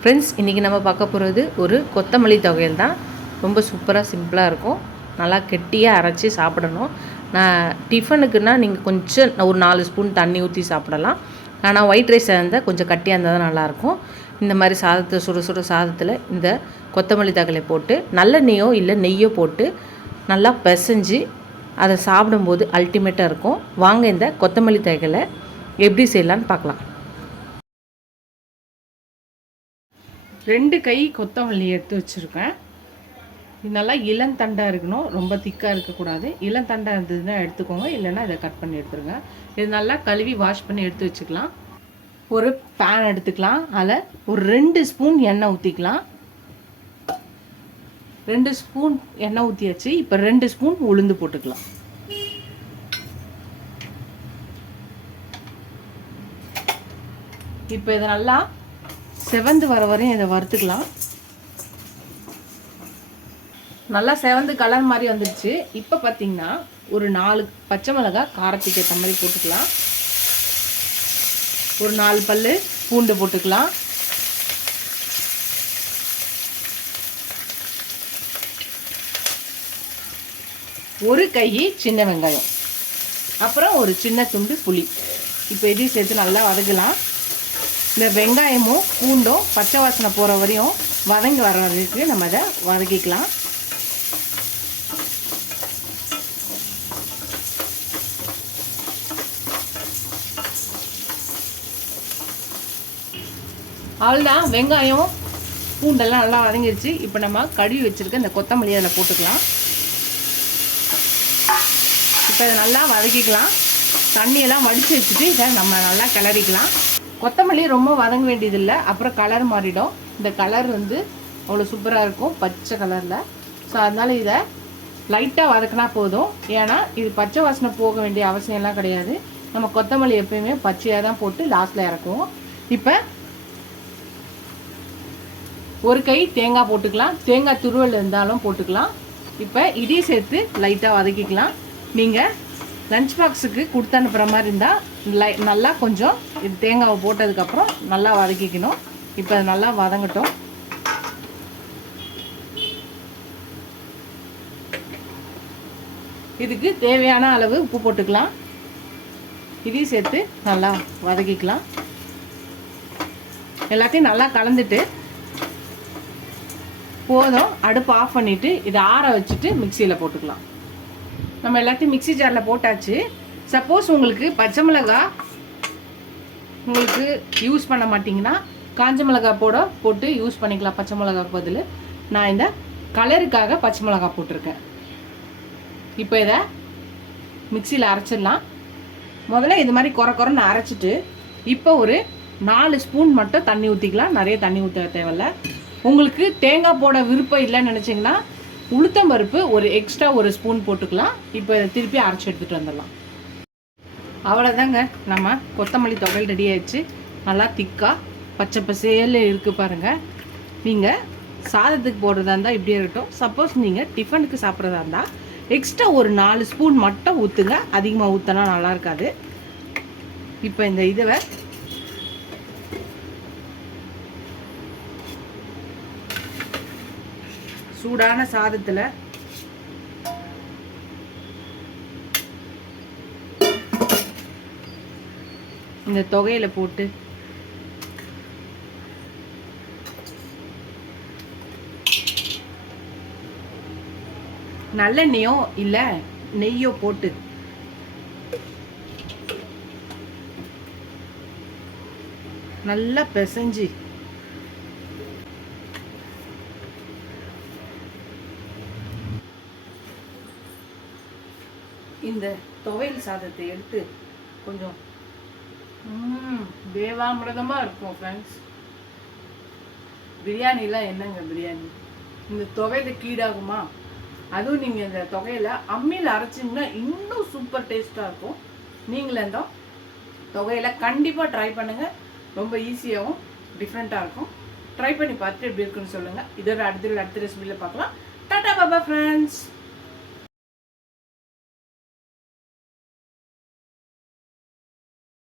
Friends, இன்றைக்கி நம்ம பார்க்க போகிறது ஒரு கொத்தமல்லி துவையல் தான். ரொம்ப சூப்பராக சிம்பிளாக இருக்கும். நல்லா கெட்டியாக அரைச்சி சாப்பிடணும். நான் டிஃபனுக்குன்னா நீங்கள் கொஞ்சம் ஒரு 4 ஸ்பூன் தண்ணி ஊற்றி சாப்பிடலாம். ஆனால் ஒயிட் ரைஸ் இருந்தால் கொஞ்சம் கட்டியாக இருந்தால் தான் நல்லாயிருக்கும். இந்த மாதிரி சாதத்தை சுட சுட சாதத்தில் இந்த கொத்தமல்லி தழையை போட்டு நல்லெண்ணெயோ இல்லை நெய்யோ போட்டு நல்லா பிசைஞ்சு அதை சாப்பிடும்போது அல்டிமேட்டாக இருக்கும். வாங்க இந்த கொத்தமல்லி தழைகளை எப்படி செய்யலான்னு பார்க்கலாம். 2 கை கொத்தமல்லி எடுத்து வச்சுருக்கேன். இது நல்லா இளந்தண்டாக இருக்கணும், ரொம்ப திக்காக இருக்கக்கூடாது. இளந்தண்டாக இருந்ததுன்னா எடுத்துக்கோங்க, இல்லைன்னா இதை கட் பண்ணி எடுத்துருங்க. இது நல்லா கழுவி வாஷ் பண்ணி எடுத்து வச்சுக்கலாம். ஒரு பேன் எடுத்துக்கலாம். அதில் ஒரு 2 ஸ்பூன் எண்ணெய் ஊற்றிக்கலாம். 2 ஸ்பூன் எண்ணெய் ஊற்றியாச்சு. இப்போ 2 ஸ்பூன் உளுந்து போட்டுக்கலாம். இப்போ இதை நல்லா செவந்து வர வரையும் இதை வறுத்துக்கலாம். நல்லா செவந்து கலர் மாதிரி வந்துடுச்சு. இப்போ பார்த்தீங்கன்னா ஒரு 4 பச்சை மிளகாய் காரத்துக்கு ஏற்ற மாதிரி போட்டுக்கலாம். ஒரு 4 பல் பூண்டு போட்டுக்கலாம். ஒரு கை சின்ன வெங்காயம், அப்புறம் ஒரு சின்ன துண்டு புளி. இப்போ இதையும் சேர்த்து நல்லா வதக்கலாம். இந்த வெங்காயமும் பூண்டும் பச்சை வாசனை போகிற வரையும் வதங்கி வர வரைக்கும் நம்ம அதை வதக்கிக்கலாம். அவ்வளோதான், வெங்காயம் பூண்டெல்லாம் நல்லா வதங்கிடுச்சு. இப்போ நம்ம கழுவி வச்சுருக்க இந்த கொத்தமல்லி அதில் போட்டுக்கலாம். இப்போ இதை நல்லா வதக்கிக்கலாம். தண்ணியெல்லாம் வடித்து வச்சுட்டு இதை நம்ம நல்லா கிளறிக்கலாம். கொத்தமல்லி ரொம்ப வதங்க வேண்டியதில்லை, அப்புறம் கலர் மாறிடும். இந்த கலர் அவ்வளோ சூப்பராக இருக்கும், பச்சை கலரில். ஸோ அதனால் இதை லைட்டாக வதக்கினா போதும். ஏன்னா இது பச்சை வாசனை போக வேண்டிய அவசியம்லாம் கிடையாது. நம்ம கொத்தமல்லி எப்பயுமே பச்சையாக தான் போட்டு லாஸ்ட்டில் இறக்குவோம். இப்போ ஒரு கை தேங்காய் போட்டுக்கலாம். தேங்காய் துருவல் இருந்தாலும் போட்டுக்கலாம். இப்போ இதையும் சேர்த்து லைட்டாக வதக்கிக்கலாம். நீங்கள் லஞ்ச் பாக்ஸுக்கு கொடுத்து அனுப்புகிற மாதிரி இருந்தால் நல்லா கொஞ்சம் இது தேங்காவை போட்டதுக்கப்புறம் நல்லா வதக்கிக்கணும். இப்போ அது நல்லா வதங்கட்டும். இதுக்கு தேவையான அளவு உப்பு போட்டுக்கலாம். இதையும் சேர்த்து நல்லா வதக்கிக்கலாம். எல்லாத்தையும் நல்லா கலந்துட்டு போதும். அடுப்பு ஆஃப் பண்ணிவிட்டு இதை ஆற வச்சுட்டு மிக்சியில் போட்டுக்கலாம். நம்ம எல்லாத்தையும் மிக்சி ஜாரில் போட்டாச்சு. சப்போஸ் உங்களுக்கு பச்சை மிளகாய் உங்களுக்கு யூஸ் பண்ண மாட்டிங்கன்னா காஞ்ச மிளகாய் போட்டு யூஸ் பண்ணிக்கலாம். பச்சை மிளகாய் பதில் நான் இந்த கலருக்காக பச்சை மிளகாய் போட்டிருக்கேன். இப்போ இதை மிக்சியில் அரைச்சிடலாம். முதல்ல இது மாதிரி குறைன்னு அரைச்சிட்டு இப்போ ஒரு 4 ஸ்பூன் மட்டும் தண்ணி ஊற்றிக்கலாம். நிறைய தண்ணி ஊற்ற தேவையில்ல. உங்களுக்கு தேங்காய் போட விருப்பம் இல்லைன்னு நினச்சிங்கன்னா உளுத்தம்பருப்பு ஒரு எக்ஸ்ட்ரா 1 ஸ்பூன் போட்டுக்கலாம். இப்போ இதை திருப்பி அரைச்சி எடுத்துகிட்டு வந்துடலாம். அவ்வளோதாங்க, நம்ம கொத்தமல்லி துவையல் ரெடி ஆயிடுச்சு. நல்லா திக்காக பச்சை பசேல் இருக்குது பாருங்கள். நீங்கள் சாதத்துக்கு போடுறதா இருந்தால் இப்படியே இருக்கட்டும். சப்போஸ் நீங்கள் டிஃபனுக்கு சாப்பிட்றதா இருந்தால் எக்ஸ்ட்ரா ஒரு 4 ஸ்பூன் மட்டும் ஊற்றுங்க. அதிகமாக ஊற்றினா நல்லா இருக்காது. இப்போ இந்த இதை சூடான சாதத்தில் இந்த தொகையில போட்டு நல்லெண்ணெயோ இல்லை நெய்யோ போட்டு நல்லா பிசைஞ்சு இந்த துவையல் சாதத்தை எடுத்து கொஞ்சம் தேவாமிரதமாக இருக்கும் ஃப்ரெண்ட்ஸ். பிரியாணிலாம் என்னங்க பிரியாணி, இந்த துவையல கீடாகுமா? அதுவும் நீங்கள் இந்த தொகையில் அம்மியில் அரைச்சிங்கன்னா இன்னும் சூப்பர் டேஸ்ட்டாக இருக்கும். நீங்களே இந்த தொகையில் கண்டிப்பாக ட்ரை பண்ணுங்கள். ரொம்ப ஈஸியாகவும் டிஃப்ரெண்ட்டாக இருக்கும். ட்ரை பண்ணி பார்த்துட்டு எப்படி இருக்குன்னு சொல்லுங்கள். இதோட அடுத்த ரெசிபியில் பார்க்கலாம். டாடா பாபா ஃப்ரெண்ட்ஸ்.